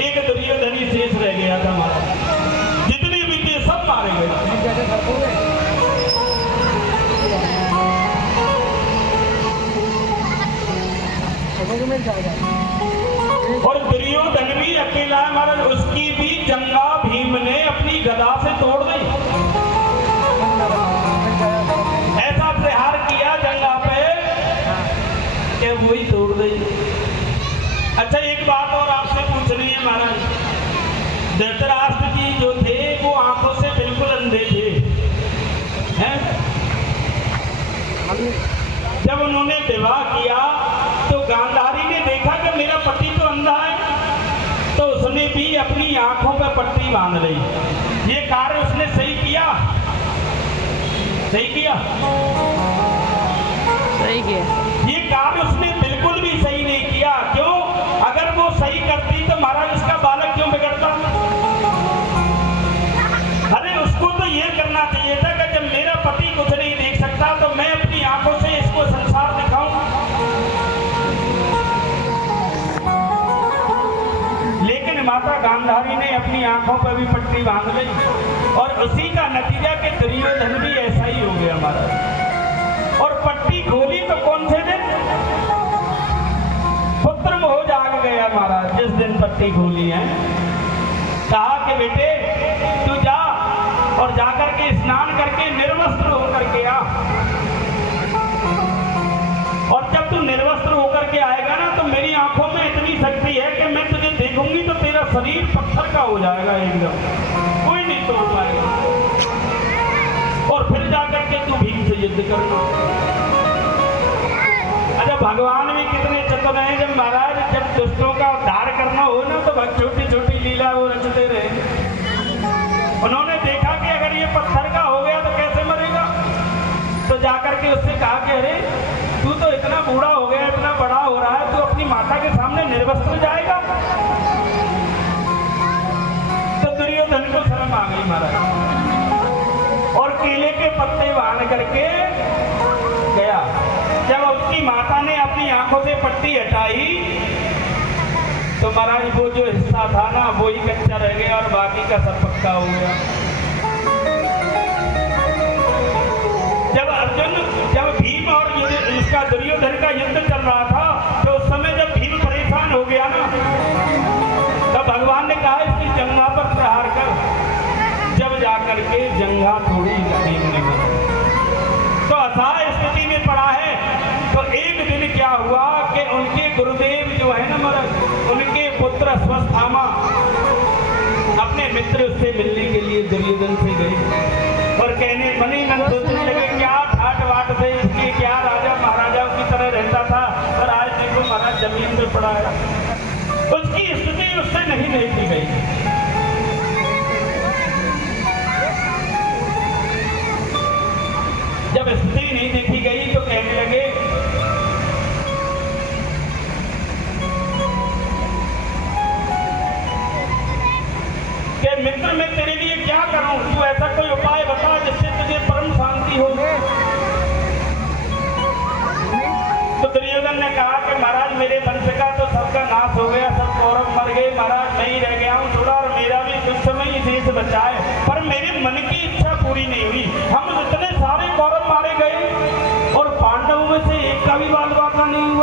एक दुर्योधन ही शेष रह गया था महाराज। जितने भी थे सब मारे गए। और दुर्योधन भी अकेला है महाराज, उसकी भी जंगा भीम ने अपनी गदा से तोड़ दी। ऐसा प्रहार किया जंगा पे कि वही तोड़ दी। अच्छा एक बात और आपसे पूछनी है महाराज, धृतराष्ट्र जी जो थे वो आंखों से बिल्कुल अंधे थे, हैं? जब उन्होंने विवाह किया तो गांधारी ने देखा कि मेरा पति तो अंधा है, तो उसने भी अपनी आंखों पर पट्टी बांध ली। ये कार्य उसने सही किया? सही किया? सही किया। ये कार्य उसने बिल्कुल भी सही नहीं किया। क्यों? अगर वो सही करती तो महाराज उसका बालक क्यों बिगड़ता? अरे उसको तो ये करना चाहिए था कि जब मेरा पति कुछ नहीं देख सकता तो मैं अपनी आंखों से इसको संसार दिखाऊं। लेकिन माता गांधारी ने अपनी आंखों पर भी पट्टी बांध ली और उसी का नतीजा कि दुर्योधन भी ऐसा ही हो गया महाराज। और पट्टी खोली तो कौन से दिन? पुत्र मोह जाग गया महाराज जिस दिन पट्टी खोली है। कहा कि बेटे तू जा और जाकर के स्नान करके निर्वस्त्र होकर के आ, और जब तू निर्वस्त्र होकर के आएगा ना तो मेरी आंखों में इतनी शक्ति है कि मैं तुझे देखूंगी तो तेरा शरीर पत्थर का हो जाएगा एकदम, कोई नहीं तोड़ पाएगा। और फिर जाकर के तू भीम से युद्ध करना। अच्छा भगवान भी कितने चतुर हैं, जब महाराज जब दुष्टों का उद्धार करना हो ना तो छोटी छोटी लीला वो रचते रहे। उन्होंने देखा कि अगर ये पत्थर का हो गया तो कैसे मरेगा, तो जाकर के उससे कहा कि अरे तू तो इतना बूढ़ा हो गया, इतना बड़ा हो रहा है, तू अपनी माता के सामने निर्वस्त्र जाएगा? तो दुर्योधन को शर्म आ गई महाराज और केले के पत्ते बांध करके गया। जब उसकी माता ने अपनी आंखों से पट्टी हटाई तो महाराज वो जो हिस्सा था ना वो ही कच्चा रह गया और बाकी का सब पक्का हो गया। जब भीम और उसका दुर्योधन का युद्ध चल रहा था तो उस समय जब भीम परेशान हो गया ना तब भगवान ने कहा इसकी जंघा पर प्रहार कर। जब जाकर के जंघा थोड़ी भीम ने तो असहाय स्थिति में पड़ा है। तो एक दिन क्या हुआ कि उनके गुरुदेव जो है ना महाराज, उनके पुत्र स्वस्थामा अपने मित्र से मिलने के लिए दुर्योधन से गए और कहने मनी मन सोचने लगे क्या ठाट वाट से इसके क्या राजा महाराजाओं की तरह रहता था और आज देखो महाराज जमीन पे पड़ा है। उसकी स्थिति उससे नहीं देखी गई। जब स्थिति नहीं देखी गई तो कहने लगे कि मित्र मैं तेरे लिए क्या करूं, तू ऐसा कोई उपाय बता जिससे तुझे परम शांति हो। तो दुर्योधन ने कहा कि महाराज मेरे वंश का तो सबका नाश हो गया, सब कौरव मर गए महाराज, मैं ही रह गया हूं थोड़ा और मेरा भी कुछ समय ही शेष बचा है, पर मेरे मन की इच्छा पूरी नहीं हुई। हम जितने सारे कौरव मारे गए और पांडवों में से एक का भी बाल बाका नहीं हुआ।